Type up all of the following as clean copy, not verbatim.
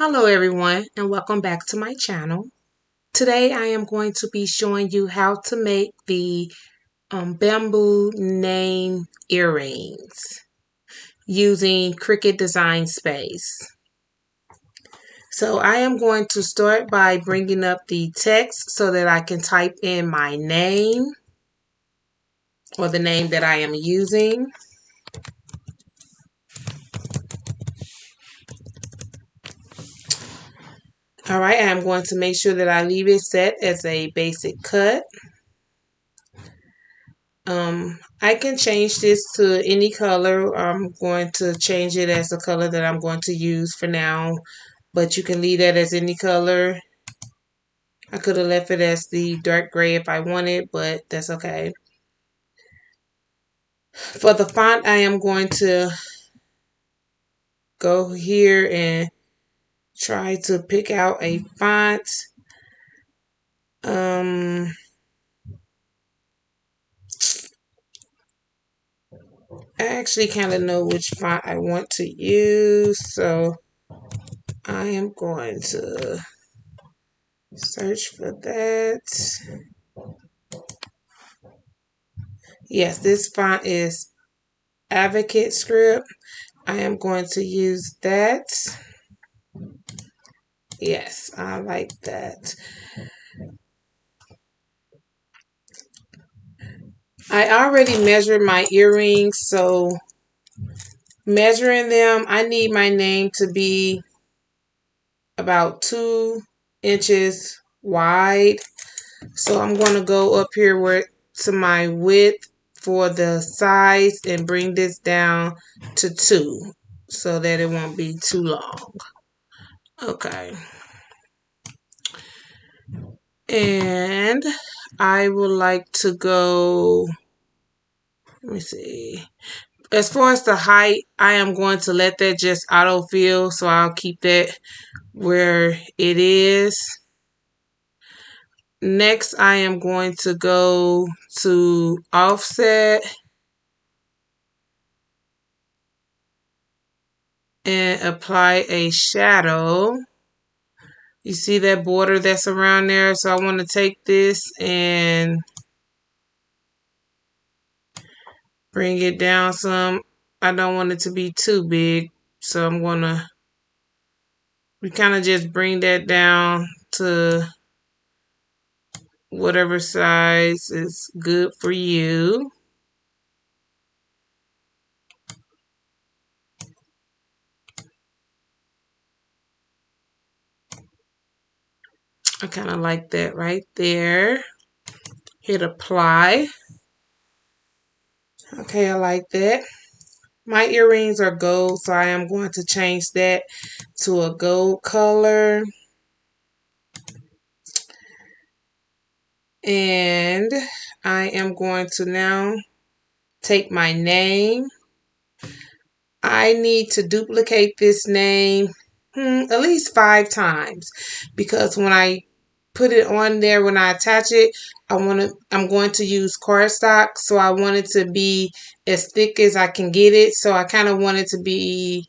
Hello everyone and welcome back to my channel. Today I am going to be showing you how to make the bamboo name earrings using Cricut Design Space. So I am going to start by bringing up the text so that I can type in my name or the name that I am using. Alright, I'm going to make sure that I leave it set as a basic cut. I can change this to any color. I'm going to change it as the color that I'm going to use for now, but you can leave that as any color. I could have left it as the dark gray if I wanted, but that's okay. For the font, I am going to go here and try to pick out a font. I actually kind of know which font I want to use, so I am going to search for that. Yes, this font is Advocate Script. I am going to use that. Yes, I like that. I already measured my earrings, so measuring them, I need my name to be about 2 inches wide. So I'm going to go up here to my width for the size and bring this down to 2 so that it won't be too long. Okay. And I would like to go, let me see. As far as the height, I am going to let that just autofill, so I'll keep that where it is. Next, I am going to go to offset and apply a shadow. You see that border that's around there? So I want to take this and bring it down some. I don't want it to be too big, so I'm going to, we kind of just bring that down to whatever size is good for you. I kind of like that right there. Hit apply. Okay, I like that. My earrings are gold, so I am going to change that to a gold color. And I am going to now take my name. I need to duplicate this name at least 5 times, because when I put it on there, when I attach it, I'm going to use cardstock, so I want it to be as thick as I can get it. So I kind of want it to be,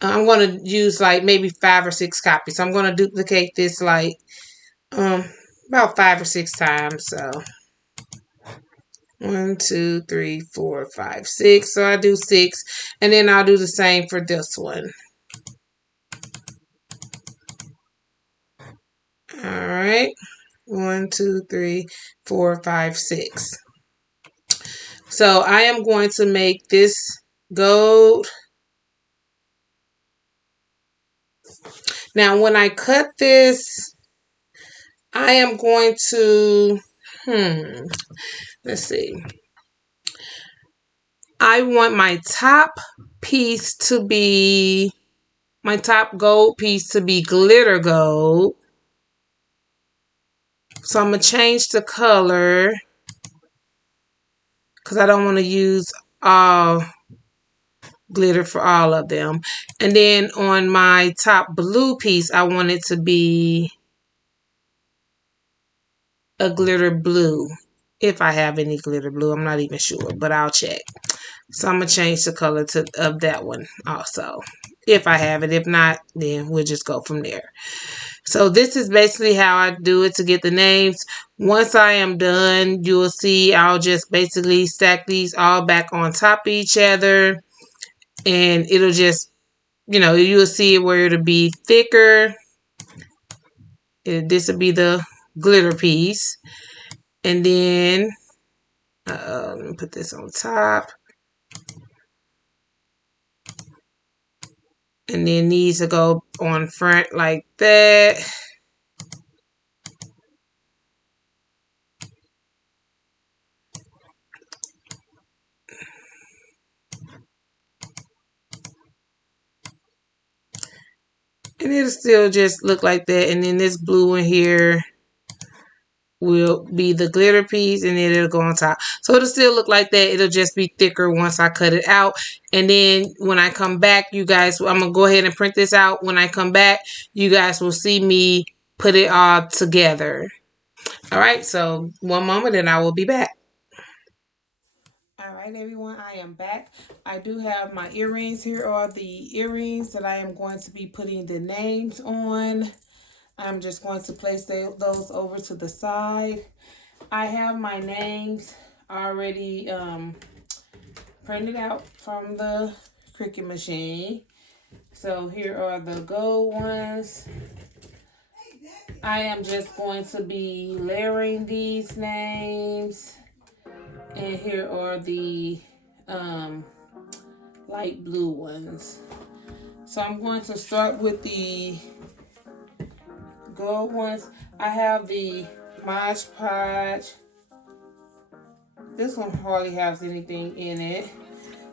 I'm going to use like maybe 5 or 6 copies. So I'm going to duplicate this like about 5 or 6 times. So 1, 2, 3, 4, 5, 6. So I do 6, and then I'll do the same for this one. All right. 1, 2, 3, 4, 5, 6. So I am going to make this gold. Now when I cut this, I am going to, let's see. I want my top piece to be, my top gold piece to be glitter gold. So I'm going to change the color because I don't want to use all glitter for all of them. And then on my top blue piece, I want it to be a glitter blue. If I have any glitter blue, I'm not even sure, but I'll check. So I'm going to change the color of that one also. if I have it. If not, then we'll just go from there. So this is basically how I do it to get the names. Once I am done, you'll see I'll just basically stack these all back on top of each other, and it'll just, you'll see it where it'll be thicker. This will be the glitter piece. And then let me put this on top. And then these will go on front like that. And it'll still just look like that. And then this blue one here will be the glitter piece, and then it'll go on top. So it'll still look like that. It'll just be thicker once I cut it out. And then when I come back, you guys, I'm going to go ahead and print this out. When I come back, you guys will see me put it all together. All right, so one moment and I will be back. All right, everyone, I am back. I do have my earrings. Here are the earrings that I am going to be putting the names on. I'm just going to place those over to the side. I have my names already printed out from the Cricut machine. So here are the gold ones. I am just going to be layering these names. And here are the light blue ones. So I'm going to start with the gold ones. I have the Mod Podge. This one hardly has anything in it,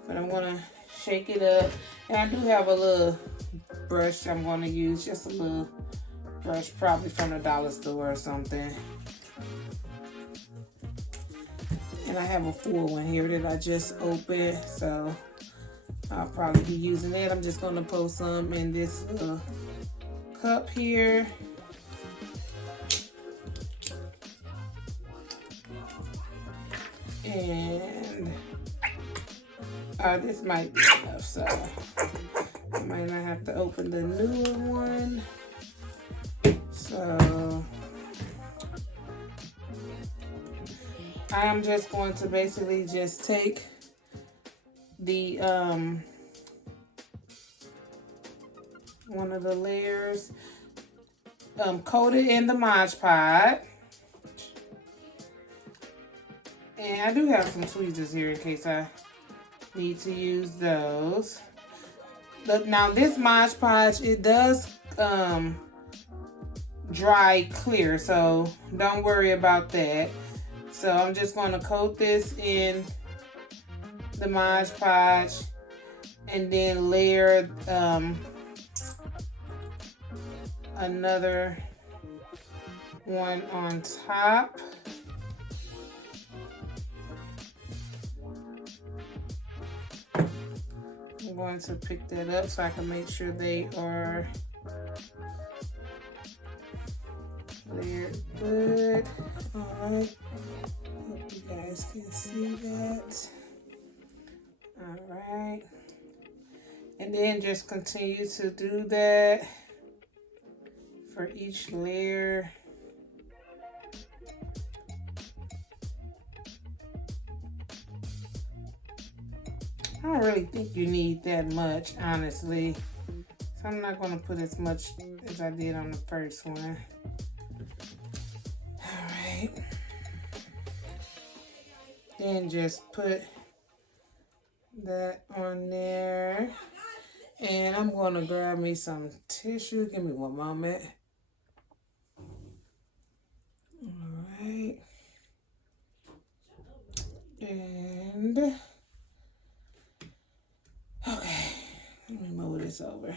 but I'm going to shake it up. And I do have a little brush I'm going to use, just a little brush, probably from the dollar store or something. And I have a full one here that I just opened, so I'll probably be using that. I'm just going to pour some in this cup here. And this might be enough, so I might not have to open the newer one. So I am just going to basically just take the one of the layers, coat it in the Mod Podge. And I do have some tweezers here in case I need to use those. But now this Mod Podge, it does dry clear, so don't worry about that. So I'm just going to coat this in the Mod Podge and then layer another one on top. I'm going to pick that up so I can make sure they are layered good. All right. Hope you guys can see that. All right. And then just continue to do that for each layer. I don't really think you need that much, honestly. So I'm not going to put as much as I did on the first one. Alright. Then just put that on there. And I'm going to grab me some tissue. Give me one moment. Alright. And okay, let me move this over.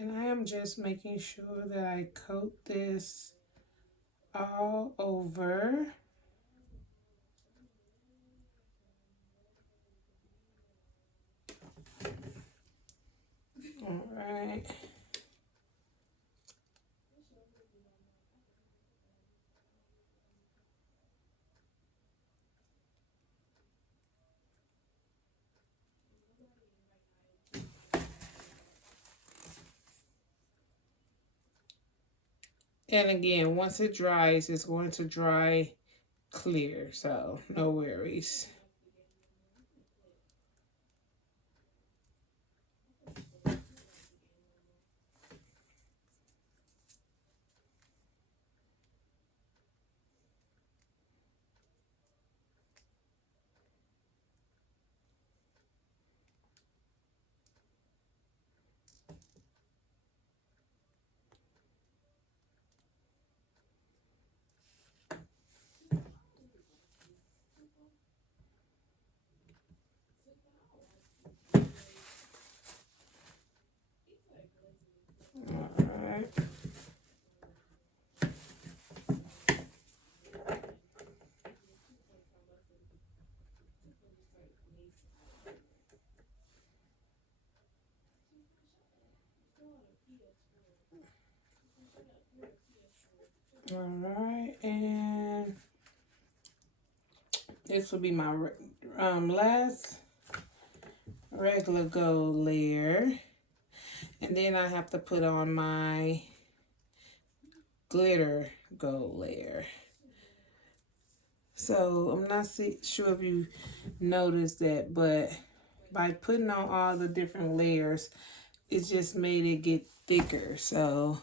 And I am just making sure that I coat this all over. All right. And again, once it dries, it's going to dry clear, so no worries. All right. All right, and this will be my last regular gold layer. And then I have to put on my glitter gold layer. So I'm not sure if you noticed that, but by putting on all the different layers, it just made it get thicker. So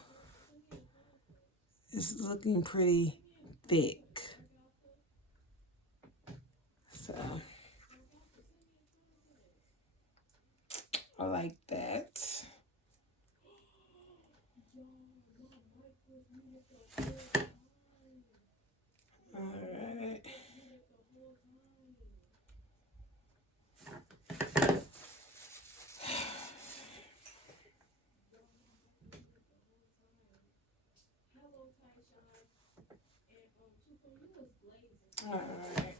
it's looking pretty thick. So I like that. All right. All right.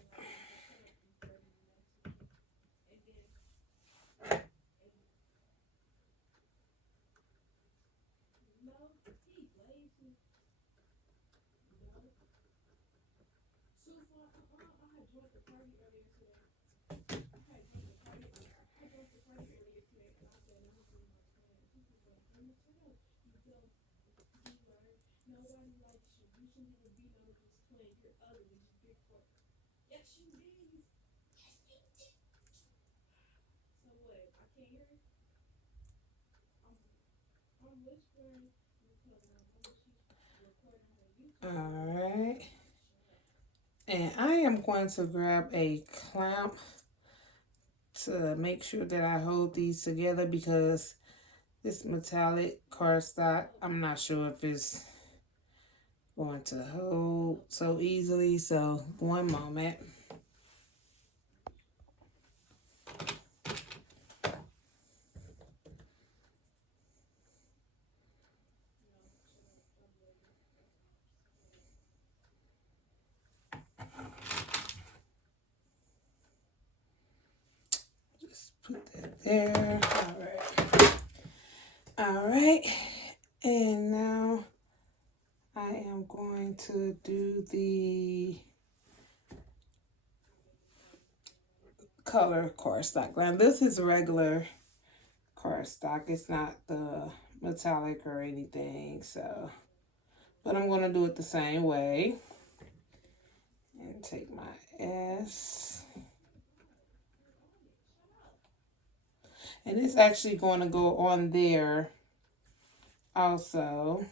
All right. And I am going to grab a clamp to make sure that I hold these together because this metallic cardstock, I'm not sure if it's going to hold so easily. So one moment. Just put that there. All right. All right. And now I am going to do the color cardstock. Now this is regular cardstock. It's not the metallic or anything. So, but I'm going to do it the same way. And take my S. And it's actually going to go on there also.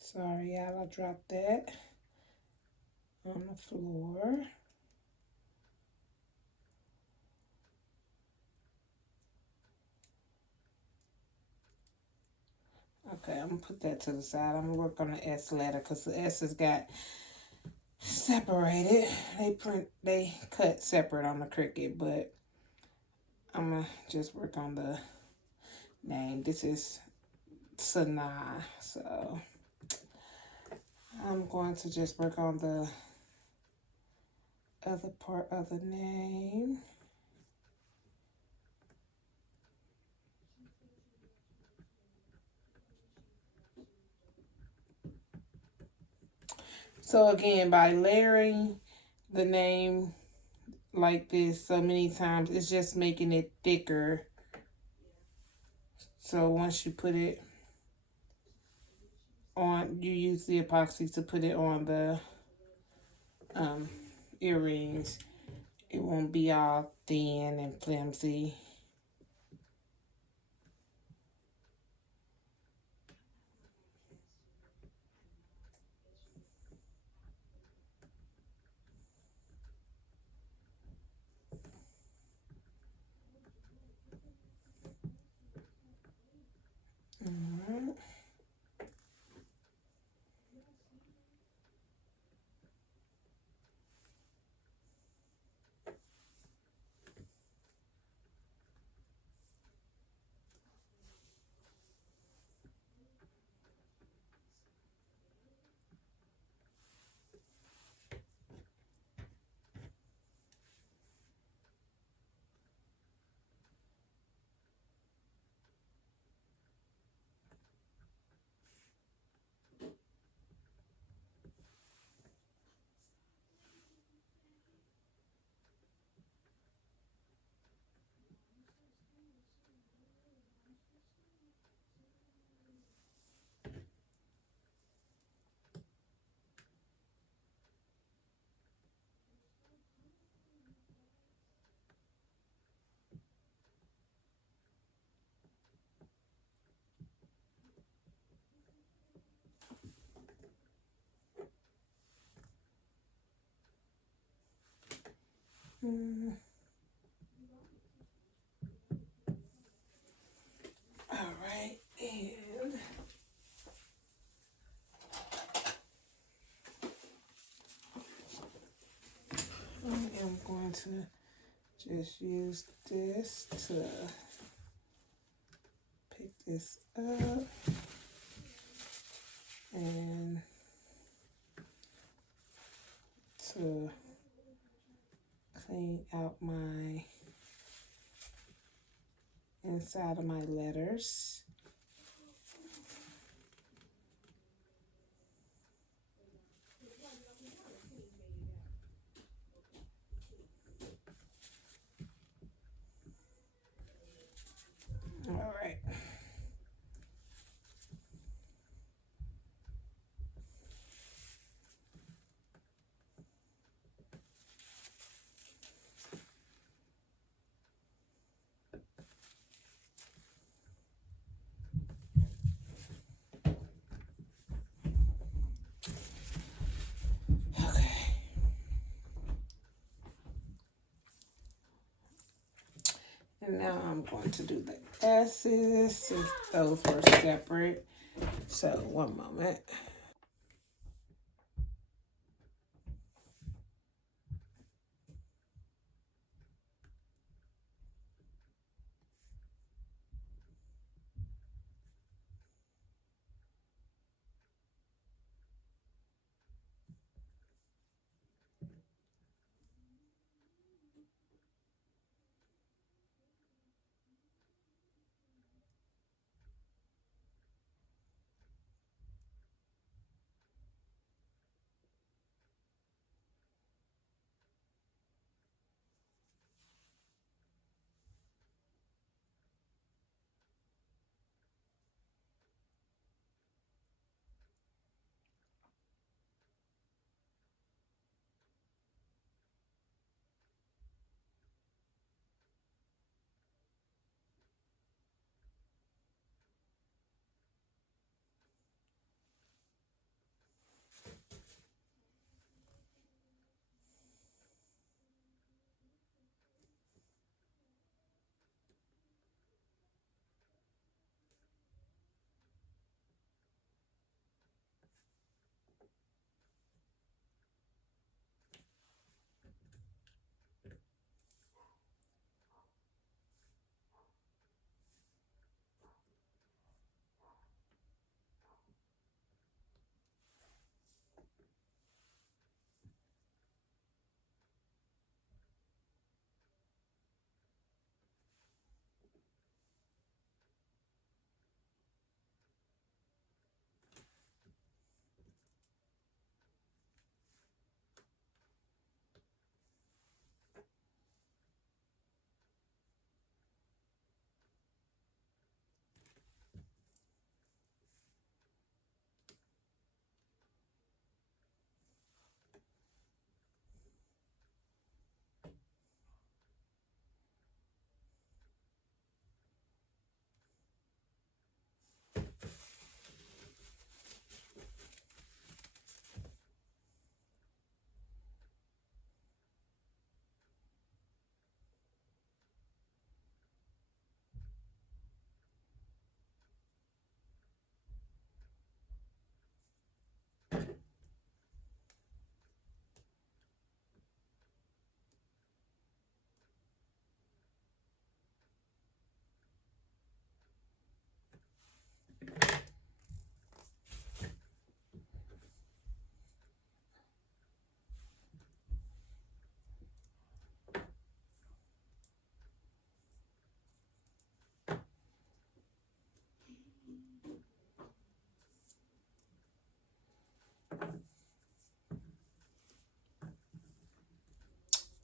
Sorry, y'all, I dropped that on the floor. Okay, I'm gonna put that to the side. I'm gonna work on the S letter because the S's got separated. They cut separate on the Cricut, but I'm gonna just work on the name. This is Sanaa, so I'm going to just work on the other part of the name. So again, by layering the name like this so many times, it's just making it thicker. So once you put it on, you use the epoxy to put it on the earrings. It won't be all thin and flimsy. Alright. Alright, and I am going to just use this to pick this up and to clean out my inside of my letters. All right. Okay. And now I'm going to do the S's since those were separate. So one moment.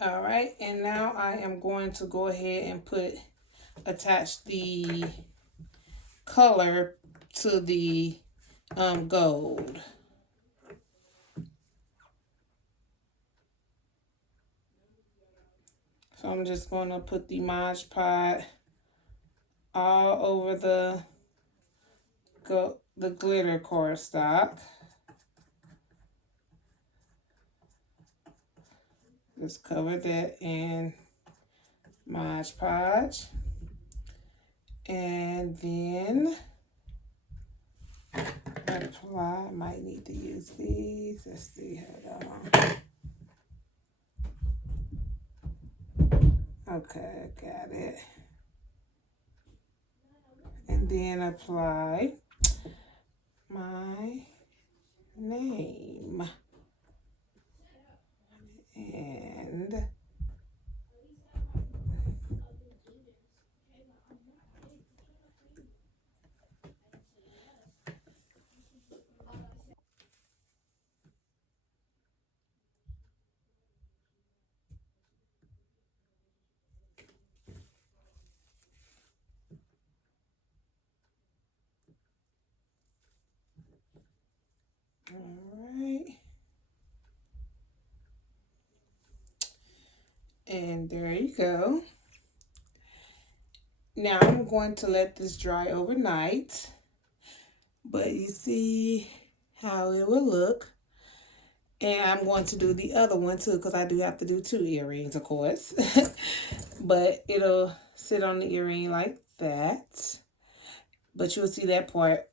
All right, and now I am going to go ahead and attach the color to the gold. So I'm just going to put the Mod Podge all over the glitter cardstock. Just cover that in Mod Podge. And then apply. I might need to use these. Let's see. Hold on. Okay, got it. And then apply my name. And all right. And there you go. Now I'm going to let this dry overnight. But you see how it will look. And I'm going to do the other one too, because I do have to do 2 earrings, of course. But it'll sit on the earring like that. But you'll see that part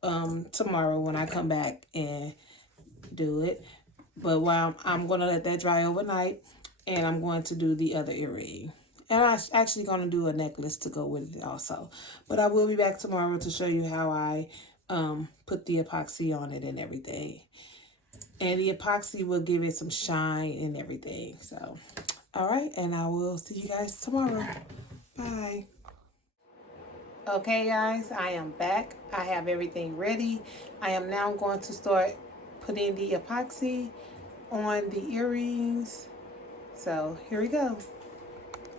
tomorrow when I come back and do it. But while I'm going to let that dry overnight, and I'm going to do the other earring. And I'm actually going to do a necklace to go with it also. But I will be back tomorrow to show you how I put the epoxy on it and everything. And the epoxy will give it some shine and everything. So, all right. And I will see you guys tomorrow. Bye. Okay, guys. I am back. I have everything ready. I am now going to start putting the epoxy on the earrings. So, here we go.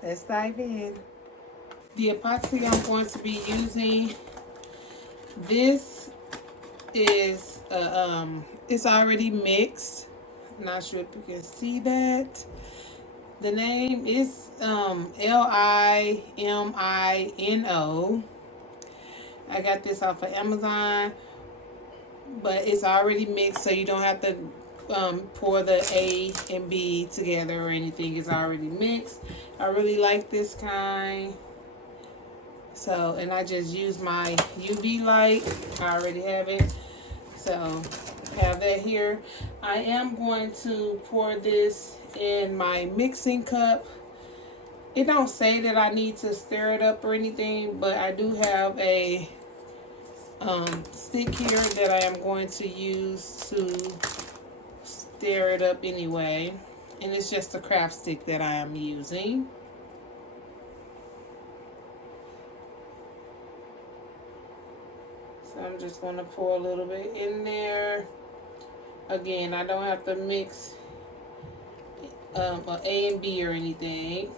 Let's dive in. The epoxy I'm going to be using, this is it's already mixed. I'm not sure if you can see that. The name is Limino. I got this off of Amazon, but it's already mixed, so you don't have to pour the A and B together or anything. It's already mixed. I really like this kind. So, and I just use my UV light. I already have it. So, have that here. I am going to pour this in my mixing cup. It don't say that I need to stir it up or anything, but I do have a stick here that I am going to use to stir it up anyway. And it's just a craft stick that I am using. So I'm just going to pour a little bit in there. Again, I don't have to mix A and B or anything.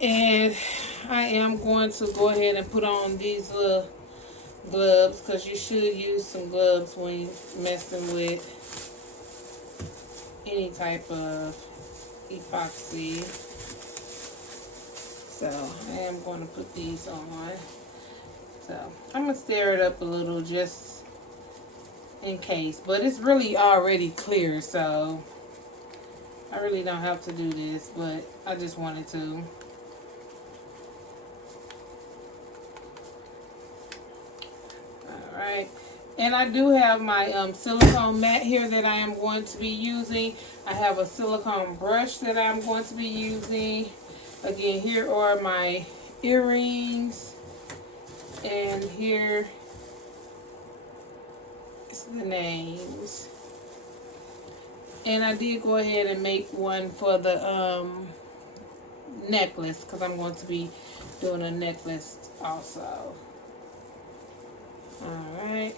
And I am going to go ahead and put on these little gloves, because you should use some gloves when you're messing with any type of epoxy. So I am going to put these on. So I'm going to stir it up a little just in case. But it's really already clear, so I really don't have to do this, but I just wanted to. Alright. And I do have my silicone mat here that I am going to be using. I have a silicone brush that I'm going to be using. Again, here are my earrings. And here is the names. And I did go ahead and make one for the necklace, because I'm going to be doing a necklace also. Alright.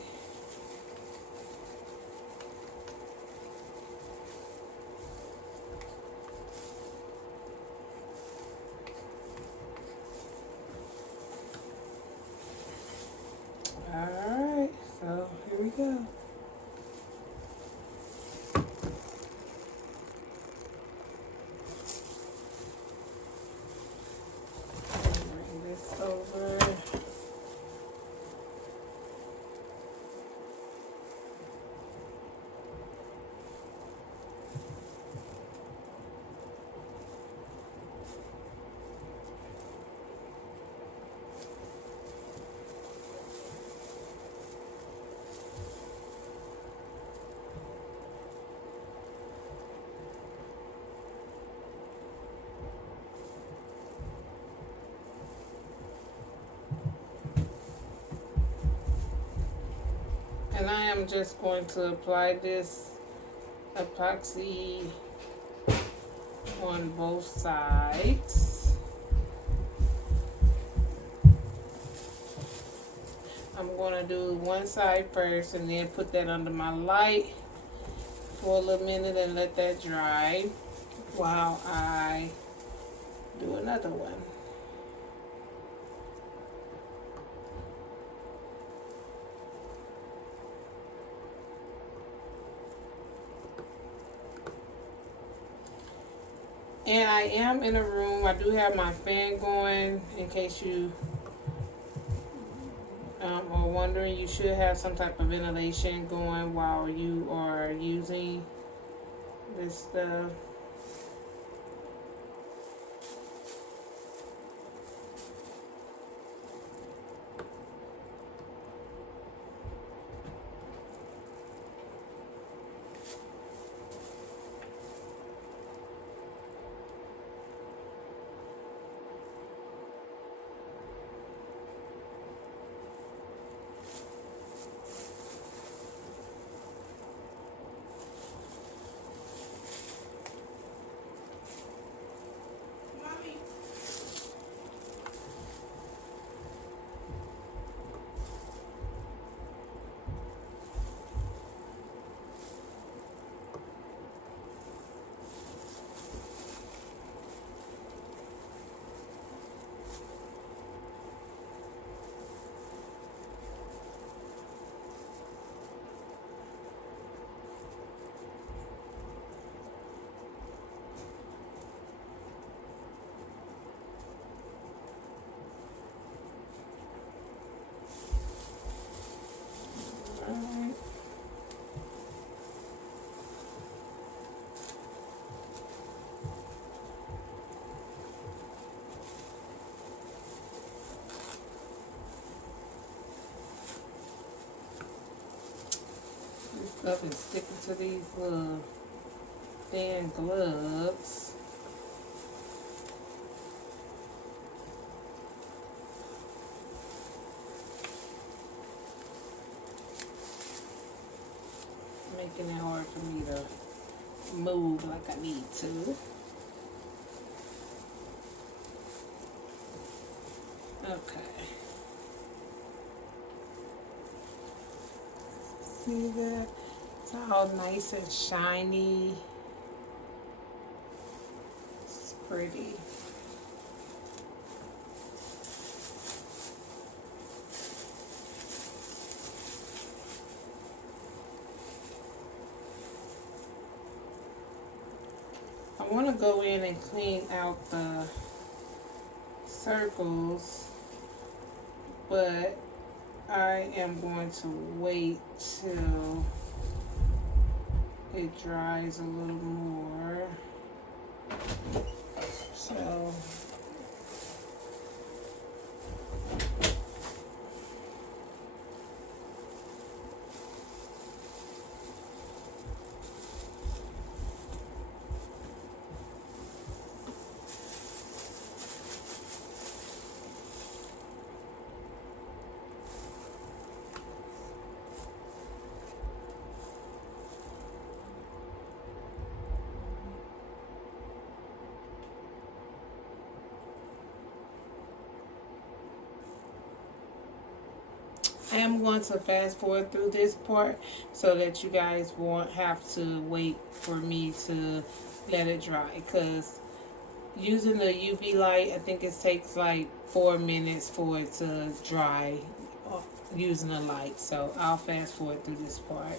And I am just going to apply this epoxy on both sides. I'm going to do one side first and then put that under my light for a little minute and let that dry while I do another one. And I am in a room. I do have my fan going in case you are wondering. You should have some type of ventilation going while you are using this stuff. Alright. This stuff is sticking to these little thin gloves. Making it hard for me to move like I need to. Okay. See that? It's all nice and shiny. It's pretty. I want to go in and clean out the circles, but I am going to wait till it dries a little more. So I am going to fast forward through this part so that you guys won't have to wait for me to let it dry, because using the UV light, I think it takes like 4 minutes for it to dry using the light. So I'll fast forward through this part.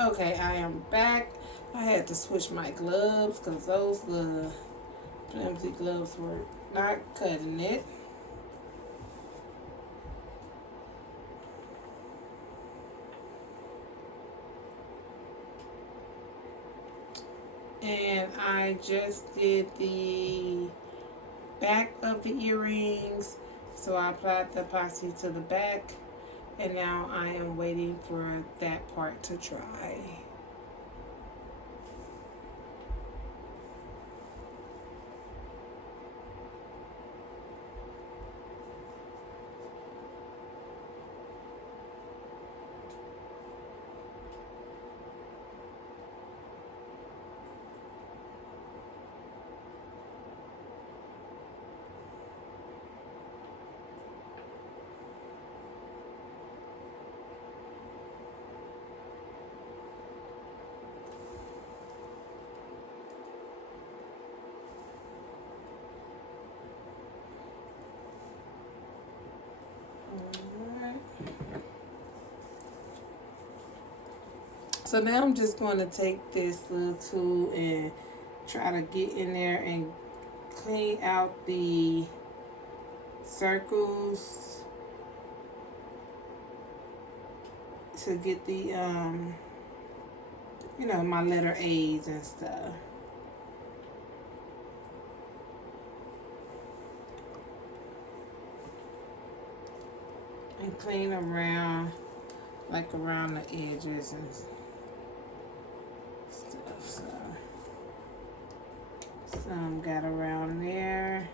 Okay, I am back. I had to switch my gloves because those little flimsy gloves were not cutting it. And I just did the back of the earrings, so I applied the epoxy to the back, and now I am waiting for that part to dry. So now I'm just going to take this little tool and try to get in there and clean out the circles to get the my letter A's and stuff. And clean around, like around the edges and stuff. So some got around there.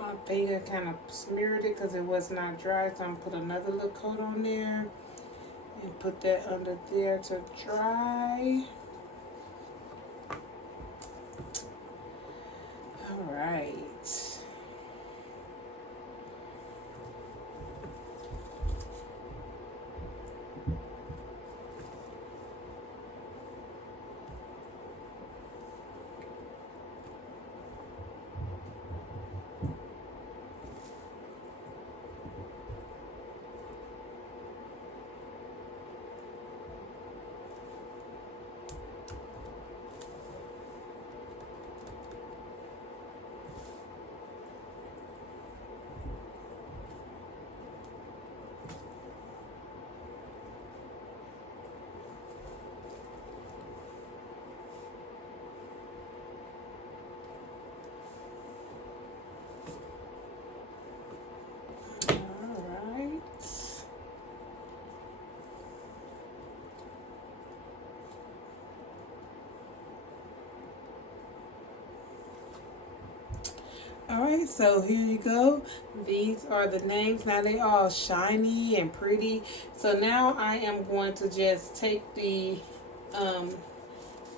My finger kind of smeared it because it was not dry, so I'm gonna put another little coat on there and put that under there to dry. All right. Alright, so here you go. These are the names. Now they all shiny and pretty. So now I am going to just take the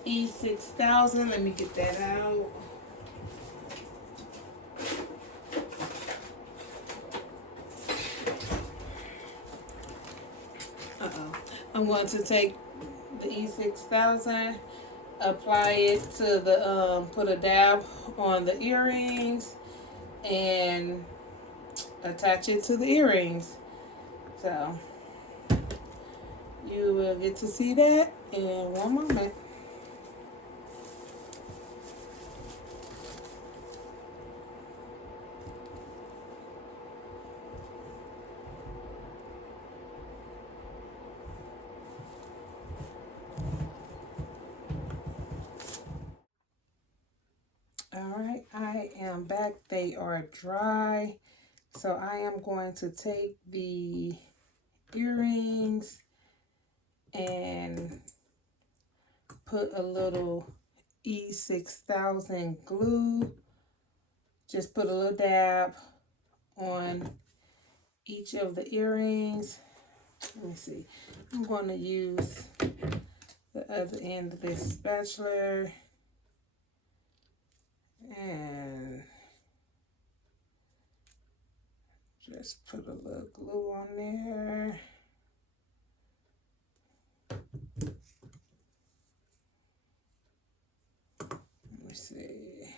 E6000. Let me get that out. I'm going to take the E6000, apply it to the, put a dab on the earrings and attach it to the earrings. So you will get to see that in one moment. Alright, I am back. They are dry. So I am going to take the earrings and put a little E6000 glue. Just put a little dab on each of the earrings. Let me see. I'm going to use the other end of this spatula and just put a little glue on there. Let me see.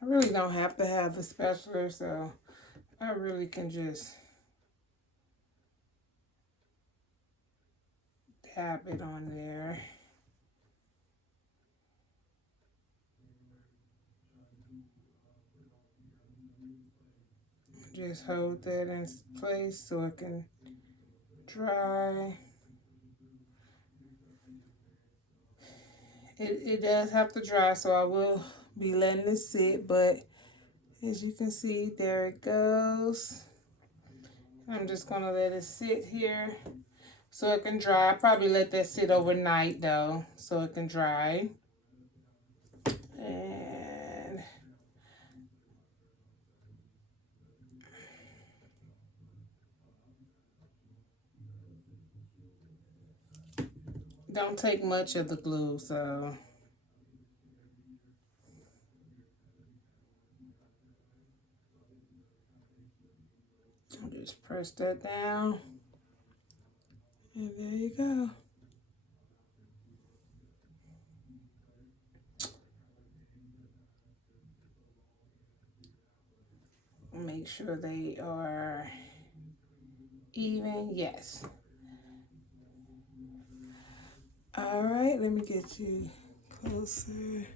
I really don't have to have the spatula, so I really can just dab it on there. Just hold that in place so it can dry. It does have to dry, so I will be letting it sit, but as you can see, there it goes. I'm just gonna let it sit here so it can dry. Probably let that sit overnight though so it can dry. And don't take much of the glue, so I'll just press that down. And there you go. Make sure they are even. Yes. All right, let me get you closer.